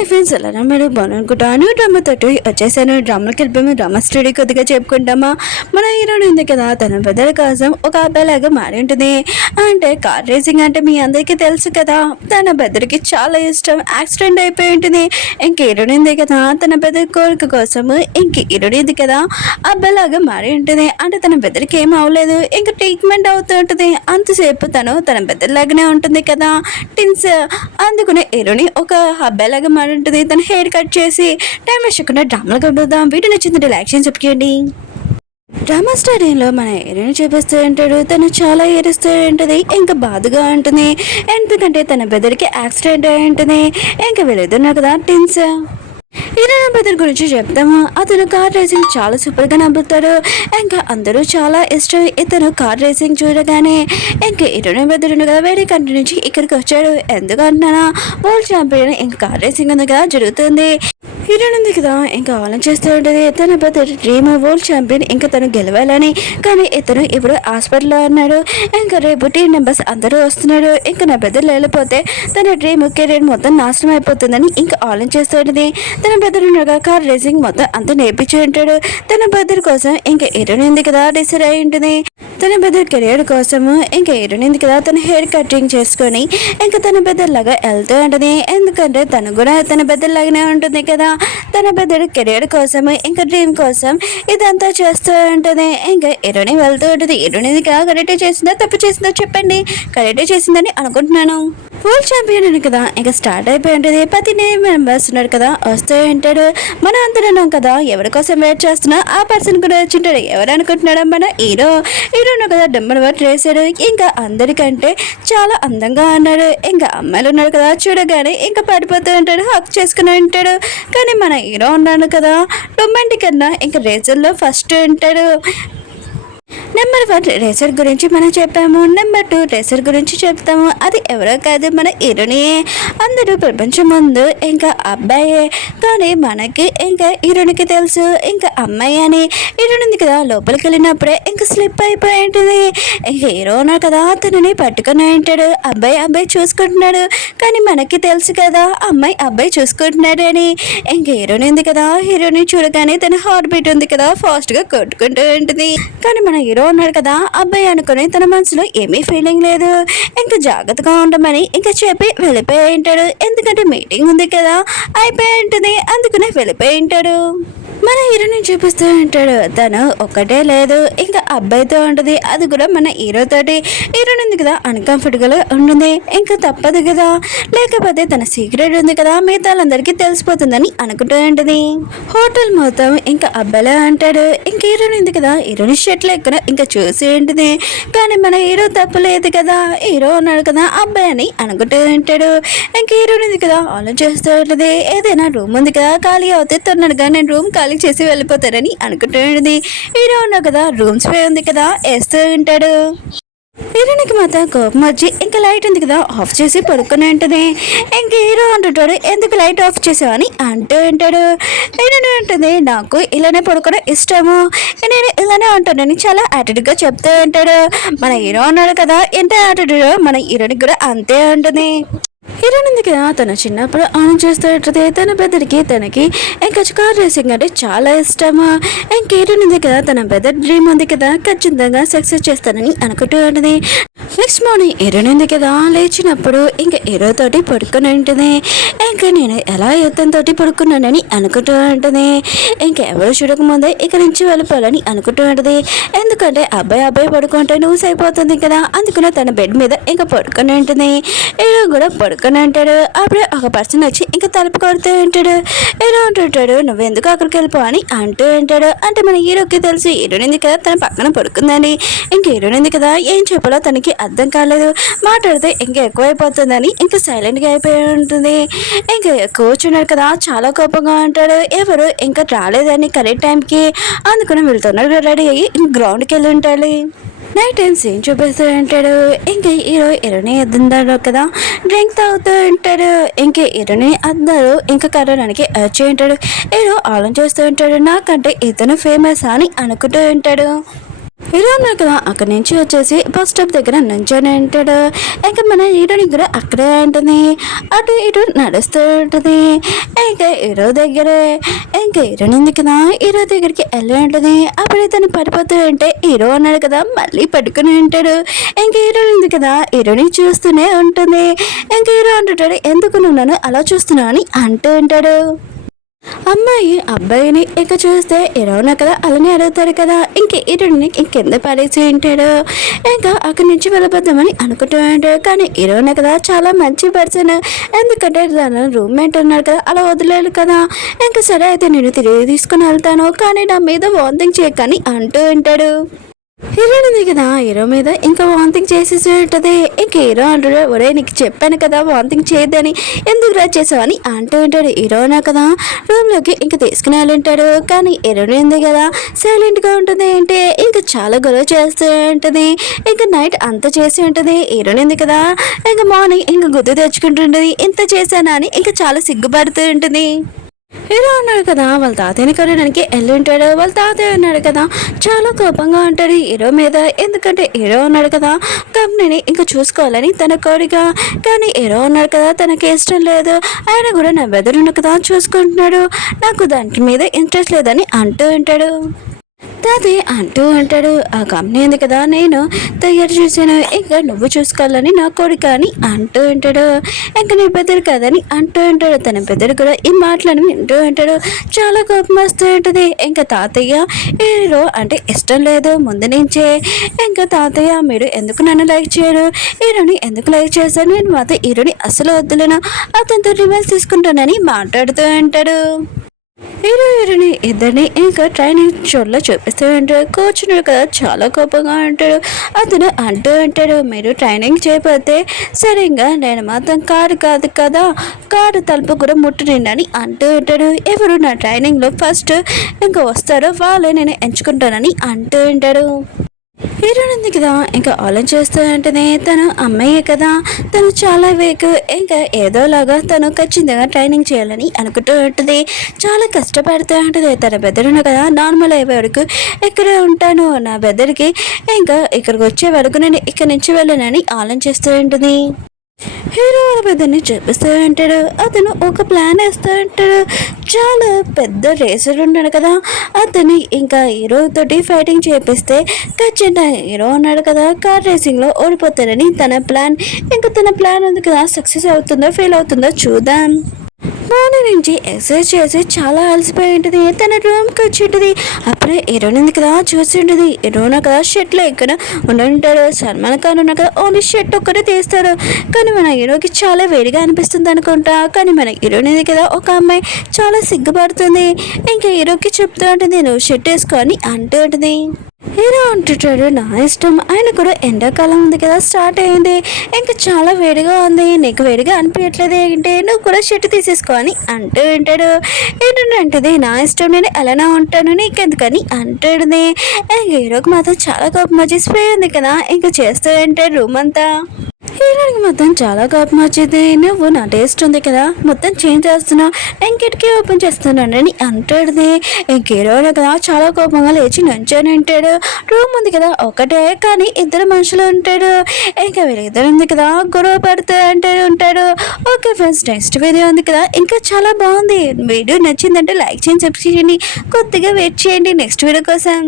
Hi friends, ఎలా మీరు బాగునుకుంటాను. Drama తోటి వచ్చేసాను. డ్రామాకి వెళ్ళిపోయాము. డ్రామా స్టడీ కొద్దిగా చెప్పుకుంటామా. మన హీరోయిన్ ఉంది కదా, తన పెద్దల కోసం ఒక అబ్బాయిలాగా మారి ఉంటుంది. అంటే కార్ రేసింగ్ అంటే మీ అందరికీ తెలుసు కదా. తన బెదరికి చాలా ఇష్టం. యాక్సిడెంట్ అయిపోయి ఉంటుంది. ఇంక హీరోయిన్ ఉంది కదా, తన బెదర్ కోరిక కోసం ఇంక హీరోయిన్ ఉంది కదా అబ్బాయిలాగా మారి ఉంటుంది. అంటే తన బెదరికి ఏం అవ్వలేదు, ఇంకా ట్రీట్మెంట్ అవుతూ ఉంటుంది. అంతసేపు తన బెదర్లాగానే ఉంటుంది కదా టిన్స్. అందుకునే హీరోయిన్ ఒక అబ్బాయిలాగా ఉంటుంది. తన హెయిర్ కట్ చేసి టైం వేసకుండా డ్రామాలు కలుద్దాం. వీడియో నచ్చింది రిలాక్షన్ చెప్పండి. డ్రామా స్టార్టింగ్లో మన హీరోయిన్ చూపిస్తూ ఉంటాడు. తను చాలా ఏడుస్తూ ఉంటుంది. ఇంకా బాధగా ఉంటుంది. ఎందుకంటే తన బెదరికి యాక్సిడెంట్ అయి ఉంటుంది. ఇంకా వెళుతున్నా కదా టిన్స్. హీరోయిన్ బెదర్ గురించి చెప్తాము. అతను కార్ రేసింగ్ చాలా సూపర్గా నమ్ముతాడు. ఇంకా అందరూ చాలా ఇష్టం. ఇతను కార్ రేసింగ్ చూడగానే ఇంకా హీరోయిన్ బెదర్ ఉంది కదా, వేరే కంట్రీ నుంచి ఇక్కడికి వచ్చాడు. ఎందుకంటున్నానా, వరల్డ్ ఛాంపియన్ ఇంకా కార్ రేసింగ్ ఉంది కదా జరుగుతుంది. హీరోయిన్ ఉంది కదా ఇంకా ఆలోచిస్తూ ఉంటుంది. తన బెదర్ డ్రీమ్ వరల్డ్ ఛాంపియన్, ఇంకా తను గెలవాలని. కానీ ఇతను ఇప్పుడు హాస్పిటల్లో ఉన్నాడు. ఇంకా రేపు టీమ్ మెంబర్స్ అందరూ వస్తున్నాడు. ఇంకా నా బెదర్ లేకపోతే తన డ్రీమ్ కెరీర్ మొత్తం నాశనం అయిపోతుందని ఇంకా ఆలోచిస్తూ ఉంటుంది. తన బెదర్ ఉండగా కార్ రేసింగ్ మొత్తం అంతా నేర్పించి ఉంటాడు. తన బెదర్ కోసం ఇంకా హీరోయిన్ ఉంది కదా డిసైడ్ అయి ఉంటుంది. తన బెదర్ కెరియర్ కోసము ఇంకా హీరోయిన్ ఉంది కదా తన హెయిర్ కటింగ్ చేసుకొని ఇంకా తన బెదర్ లాగా వెళ్తూ ఉంటుంది. ఎందుకంటే తను కూడా తన బెదర్ లాగానే ఉంటుంది కదా. తన బెదర్ కెరియర్ కోసం ఇంకా డ్రీమ్ కోసం ఇదంతా చేస్తూ ఉంటుంది. ఇంకా హీరోయిన్ వెళ్తూ ఉంటుంది. హీరోయిన్ ఇది కదా కరెక్టే చేసిందా తప్పు చేసిందా చెప్పండి. కరెక్టే చేసిందని అనుకుంటున్నాను. వరల్డ్ ఛాంపియన్ అని కదా ఇంకా స్టార్ట్ అయిపోయి ఉంటుంది. 10 మెంబర్స్ ఉన్నాడు కదా వస్తూ ఉంటాడు. మనం అందరం కదా ఎవరి కోసం వెయిట్ చేస్తున్నా ఆ పర్సన్ కూడా వచ్చింటాడు. ఎవరు అనుకుంటున్నాడు, మన హీరోను కదా డమ్మర్ వర్క్ చేశాడు. ఇంకా అందరికంటే చాలా అందంగా ఉన్నాడు. ఇంకా అమ్మాయిలు ఉన్నాడు కదా చూడగానే ఇంకా పడిపోతూ ఉంటాడు, హక్ చేసుకుని ఉంటాడు. కానీ మన హీరో ఉన్నాడు కదా రొమాంటిక్ కన్నా ఇంకా రేజర్లో ఫస్ట్ ఉంటాడు. నెంబర్ 1 రేసర్ గురించి మనం చెప్పాము. నెంబర్ 2 రేసర్ గురించి చెప్తాము. అది ఎవరో కాదు, మన హీరోనియే. అందరూ ప్రపంచం ముందు ఇంకా అబ్బాయే, కానీ మనకి ఇంకా హీరోనికి తెలుసు ఇంకా అమ్మాయి అని. హీరోయిన్ ఉంది కదా లోపలికి వెళ్ళినప్పుడే ఇంకా స్లిప్ అయిపోయి ఉంటుంది. ఇంకా హీరో ఉన్నారు కదా తనని పట్టుకుని ఉంటాడు. అబ్బాయి చూసుకుంటున్నాడు, కానీ మనకి తెలుసు కదా అబ్బాయి చూసుకుంటున్నాడు అని. ఇంకా హీరోయిన్ ఉంది కదా, హీరోని చూడగానే తన హార్ట్ బీట్ ఉంది కదా ఫాస్ట్గా కొట్టుకుంటూ ఉంటుంది. కానీ మన హీరో ఉన్నాడు కదా అబ్బాయి అనుకుని తన మనసులో ఏమీ ఫీలింగ్ లేదు. ఇంకా జాగ్రత్తగా ఉండమని ఇంకా చెప్పి వెళ్ళిపోయి ఉంటాడు. ఎందుకంటే మీటింగ్ ఉంది కదా అయిపోయి ఉంటుంది, అందుకనే వెళ్ళిపోయి ఉంటాడు. మన హీరోని చూపిస్తూ ఉంటాడు. తను ఒక్కటే లేదు ఇంకా అబ్బాయితో ఉంటుంది. అది కూడా మన హీరో తోటి. హీరోయిన్ ఉంది కదా అన్కంఫర్టబుల్ ఉంటుంది. ఇంకా తప్పదు కదా, లేకపోతే తన సీక్రెట్ ఉంది కదా మిగతా వాళ్ళందరికీ తెలిసిపోతుందని అనుకుంటూ ఉంటుంది. హోటల్ మొత్తం ఇంకా అబ్బాయిలే అంటాడు. ఇంక హీరోయిన్ ఉంది కదా హీరోయిన్ షర్ట్ లెక్కన ఇంకా చూసి ఉంటుంది. కానీ మన హీరో తప్పలేదు కదా, హీరో ఉన్నాడు కదా అబ్బాయి అని అనుకుంటూ ఉంటాడు. ఇంక హీరోయిన్ ఉంది కదా ఆలోచిస్తూ ఉంటుంది. ఏదైనా రూమ్ ఉంది కదా ఖాళీ అవుతే తొందరగా నేను రూమ్ ఖాళీ చేసి వెళ్ళిపోతారని అనుకుంటుంది. హీరో ఉన్నాడు కదా రూమ్స్ పే ఉంది కదా వేస్తూ ఉంటాడు. హీరోనికి మాత్రం కోపం వచ్చి ఇంకా లైట్ ఉంది కదా ఆఫ్ చేసి పడుకుని ఉంటుంది. ఇంక హీరో అంటుంటాడు, ఎందుకు లైట్ ఆఫ్ చేసావని అంటూ ఉంటాడు. హీరోని ఉంటుంది, నాకు ఇలానే పడుకోవడం ఇష్టము, నేను ఇలానే ఉంటానని చాలా యాటిట్యూడ్గా చెప్తూ ఉంటాడు. మన హీరో ఉన్నాడు కదా ఎంత యాటిట్యూడ్ మన హీరోనికి కూడా అంతే ఉంటుంది. హీరోయిన్ ఉంది కదా తను చిన్నప్పుడు ఆన్ చేస్తూ ఉంటుంది. తన బెదర్కి తనకి ఇంకా కార్ రేసింగ్ అంటే చాలా ఇష్టము. ఇంకా హీరోయిన్ ఉంది కదా తన బెదర్ డ్రీమ్ ఉంది కదా ఖచ్చితంగా సక్సెస్ చేస్తానని అనుకుంటూ ఉంటుంది. నెక్స్ట్ మార్నింగ్ హీరోయిన్ ఉంది కదా లేచినప్పుడు ఇంకా హీరో తోటి పడుకుని ఉంటుంది. ఇంకా నేను ఎలా యుద్ధంతో పడుకున్నానని అనుకుంటూ ఉంటుంది. ఇంకా ఎవరు చూడకముందే ఇక్కడ నుంచి వెళ్ళిపోవాలని అనుకుంటూ ఉంటుంది. ఎందుకంటే అబ్బాయి పడుకుంటే న్యూస్ అయిపోతుంది కదా, అందుకనే తన బెడ్ మీద ఇంకా పడుకుని ఉంటుంది. హీరో కూడా పడుకుని అంటాడు. అప్పుడే ఒక పర్సన్ వచ్చి ఇంకా తలుపు కొడుతూ ఉంటాడు. హీరో అంటుంటాడు, నువ్వు ఎందుకు అక్కడికి వెళ్ళిపో అని అంటూ ఉంటాడు. అంటే మన హీరోకి తెలిసి హీరోయిన్ ఉంది కదా తన పక్కన పడుకుందని. ఇంక హీరోయిన్ ఉంది కదా ఏం చెప్పాలో తనకి అర్థం కాలేదు. మాట్లాడితే ఇంకా ఎక్కువైపోతుందని ఇంకా సైలెంట్గా అయిపోయి ఉంటుంది. ఇంకా కూర్చున్నాడు కదా చాలా కోపంగా ఉంటాడు. ఎవరు ఇంకా రాలేదని కరెక్ట్ టైంకి, అందుకని వెళ్తున్నాడు రెడీ అయ్యి గ్రౌండ్కి వెళ్ళి ఉంటాడు. నైట్ టైమ్స్ ఏం చూపిస్తూ ఉంటాడు. ఇంకా హీరోని ఎద్దుంటాడు కదా డ్రింక్ తాగుతూ ఉంటాడు. ఇంకా హీరోని అందరూ ఇంకా కరోనానికి వచ్చి ఉంటాడు. హీరో ఆలోచిస్తూ ఉంటాడు, నాకంటే ఇతను ఫేమస్ అని అనుకుంటూ ఉంటాడు. హీరో ఉన్నారు కదా అక్కడి నుంచి వచ్చేసి బస్ స్టాప్ దగ్గర నుంచొని ఉంటాడు. ఇంకా మన హీరోని కూడా అక్కడే ఉంటుంది. అటు ఇటు నడుస్తూ ఉంటుంది. ఇంకా హీరో దగ్గరే ఇంకా హీరోని ఉంది కదా హీరో దగ్గరికి వెళ్ళి ఉంటుంది. అప్పుడే తను పడిపోతూ ఉంటే హీరో అన్నాడు కదా మళ్ళీ పట్టుకుని ఉంటాడు. ఇంకా హీరో ఉంది కదా హీరోని చూస్తూనే ఉంటుంది. ఇంకా హీరో అంటుంటాడు ఎందుకు నువ్వు నన్ను అలా చూస్తున్నావు అని అంటూ ఉంటాడు. అమ్మాయి అబ్బాయిని ఇక చూస్తే హీరోనా కదా అలానే అడుగుతాడు కదా ఇంక హీరోని ఇంకెంద పడేసి ఉంటాడు. ఇంకా అక్కడి నుంచి వెళ్ళిపోద్దామని అనుకుంటూ ఉంటాడు. కానీ హీరోనా కదా చాలా మంచి పర్సన్. ఎందుకంటే తన రూమ్మేట్ ఉన్నారు కదా అలా వదిలేడు కదా. ఇంకా సరే అయితే నేను తిరిగి తీసుకుని వెళ్తాను కానీ నా మీద వాంతింగ్ చేయకని అంటూ ఉంటాడు. హీరోయిన్ ఉంది కదా హీరో మీద ఇంకా వాంతింగ్ చేసేసి ఉంటుంది. ఇంక హీరో అంటాడు ఒరే నీకు చెప్పాను కదా వాంతింగ్ చేయొద్దని ఎందుకు రా చేసావని అంటూ ఉంటాడు. హీరోనా కదా రూమ్లోకి ఇంకా తీసుకుని వెళ్ళింటాడు. కానీ హీరోయిన్ ఉంది కదా సైలెంట్గా ఉంటుంది. ఏంటి ఇంకా చాలా గొడవ చేస్తూ ఉంటుంది. ఇంకా నైట్ అంతా చేసి ఉంటుంది. హీరోయిన్ ఉంది కదా ఇంకా మార్నింగ్ ఇంకా గుర్తు తెచ్చుకుంటుంటుంది. ఇంత చేశానా అని ఇంకా చాలా సిగ్గుపడుతూ ఉంటుంది. హీరో ఉన్నాడు కదా వాళ్ళ తాతయ్యని కొనడానికి వెళ్ళి ఉంటాడు. వాళ్ళ తాతయ్య ఉన్నాడు కదా చాలా కోపంగా ఉంటాడు హీరో మీద. ఎందుకంటే హీరో ఉన్నాడు కదా కంపెనీని ఇంకా చూసుకోవాలని తన కోరిక. కానీ హీరో ఉన్నాడు కదా తనకి ఇష్టం లేదు. ఆయన కూడా నా బెదరును కదా చూసుకుంటున్నాడు. నాకు దానికి మీద ఇంట్రెస్ట్ లేదని అంటూ ఉంటాడు. తాతయ్య అంటూ అంటాడు ఆ కంపెనీ ఉంది కదా నేను తయారు చేశాను ఇంకా నువ్వు చూసుకోవాలని నా కోరిక అని అంటూ ఉంటాడు. ఇంకా నీ పెద్దరు కదని అంటూ ఉంటాడు. తన పెద్దరు కూడా ఈ మాటలను వింటూ ఉంటాడు. చాలా కోపం వస్తూ ఉంటుంది. ఇంకా తాతయ్య హీరో అంటే ఇష్టం లేదు ముందు నుంచే. ఇంకా తాతయ్య మీరు ఎందుకు నన్ను లైక్ చేయరు హీరోని ఎందుకు లైక్ చేశారు నేను మాత్రం హీరోని అసలు వద్దులేను అతనితో రివర్స్ తీసుకుంటానని మాట్లాడుతూ ఉంటాడు. హీరో హీరోని ఇద్దరిని ఇంకా ట్రైనింగ్ షోలో చూపిస్తూ ఉంటాడు. కూర్చున్నాడు కదా చాలా కోపంగా ఉంటాడు. అతను అంటూ ఉంటాడు మీరు ట్రైనింగ్ చేయకపోతే సరిగ్గా నేను మాత్రం కారు కాదు కదా కారు తలుపు కూడా ముట్టనిండని అంటూ ఉంటాడు. ఎవరు నా ట్రైనింగ్లో ఫస్ట్ ఇంకా వస్తారో వాళ్ళే నేను ఎంచుకుంటానని అంటూ ఉంటాడు. హీరోయిన్ ఉంది కదా ఇంకా ఆలోచిస్తూ ఉంటేనే తను అమ్మాయి కదా తను చాలా వీక్. ఇంకా ఏదోలాగా తను ఖచ్చితంగా ట్రైనింగ్ చేయాలని అనుకుంటూ ఉంటుంది. చాలా కష్టపడుతూ ఉంటుంది. తన బెదరును కదా నార్మల్ అయ్యే వరకు ఇక్కడే ఉంటాను నా బెదరికి ఇంకా ఇక్కడికి వచ్చే వరకు నేను ఇక్కడి నుంచి వెళ్ళానని ఆలోచిస్తూ ఉంటుంది. హీరో వాళ్ళ పెద్దని చూపిస్తూ ఉంటాడు. అతను ఒక ప్లాన్ వేస్తూ ఉంటాడు. చాలా పెద్ద రేసర్ ఉన్నాడు కదా అతని ఇంకా హీరో తోటి ఫైటింగ్ చేపిస్తే ఖచ్చితంగా హీరో ఉన్నాడు కదా కార్ రేసింగ్లో ఓడిపోతారని తన ప్లాన్. ఇంకా తన ప్లాన్ ఉంది కదా సక్సెస్ అవుతుందో ఫెయిల్ అవుతుందో చూద్దాం. మార్నింగ్ నుంచి ఎక్సర్సైజ్ చేసి చాలా అలసిపోయి ఉంటుంది. తన రూమ్కి వచ్చి ఉంటుంది. అప్పుడే హీరోయిన్ ఉంది కదా చూసి ఉంటుంది. హీరోయిన్ కదా షర్ట్లో ఎక్కడ ఉండుంటాడు. సల్మాన్ ఖాన్ ఉన్న కదా ఓన్లీ షర్ట్ ఒక్కటే తీస్తాడు. కానీ మన హీరోకి చాలా వేడిగా అనిపిస్తుంది అనుకుంటా. కానీ మన హీరోయిన్ ఉంది కదా ఒక అమ్మాయి చాలా సిగ్గుపడుతుంది. ఇంకా హీరోకి చెప్తూ ఉంటుంది నువ్వు షర్ట్ వేసుకొని అంటూ ఉంటుంది. హీరో అంటుంటాడు నా ఇష్టం. ఆయన కూడా ఎండాకాలం ఉంది కదా స్టార్ట్ అయింది. ఇంకా చాలా వేడిగా ఉంది నీకు వేడిగా అనిపించట్లేదు ఏంటి నువ్వు కూడా షర్ట్ తీసేసుకో అని అంటూ ఉంటాడు. ఏంటంటే నా ఇష్టం నేను ఎలానా ఉంటాను నీకెందుకని అంటాడుది. హీరోకి మాత్రం చాలా కోపం వచ్చేసిపోయింది కదా ఇంకా చేస్తూ ఉంటాడు రూమ్ అంతా. హీరోయిన్కి మొత్తం చాలా కోపం వచ్చింది. నువ్వు నా టేస్ట్ ఉంది కదా మొత్తం చేంజ్ చేస్తున్నావు నేను కిటికీ ఓపెన్ చేస్తున్నాను అని అంటాడుది. ఇంక హీరోయిన్ కదా చాలా కోపంగా లేచి నుంచొని ఉంటాడు. రూమ్ ఉంది కదా ఒకటే కానీ ఇద్దరు మనుషులు ఉంటాడు. ఇంకా వీళ్ళిద్దరు ఉంది కదా గొడవ పడుతూ ఉంటాడు. ఓకే ఫ్రెండ్స్ నెక్స్ట్ వీడియో ఉంది కదా ఇంకా చాలా బాగుంది. వీడియో నచ్చిందంటే లైక్ చేయండి సబ్స్క్రైబ్ చేయండి కొద్దిగా వెయిట్ చేయండి నెక్స్ట్ వీడియో కోసం.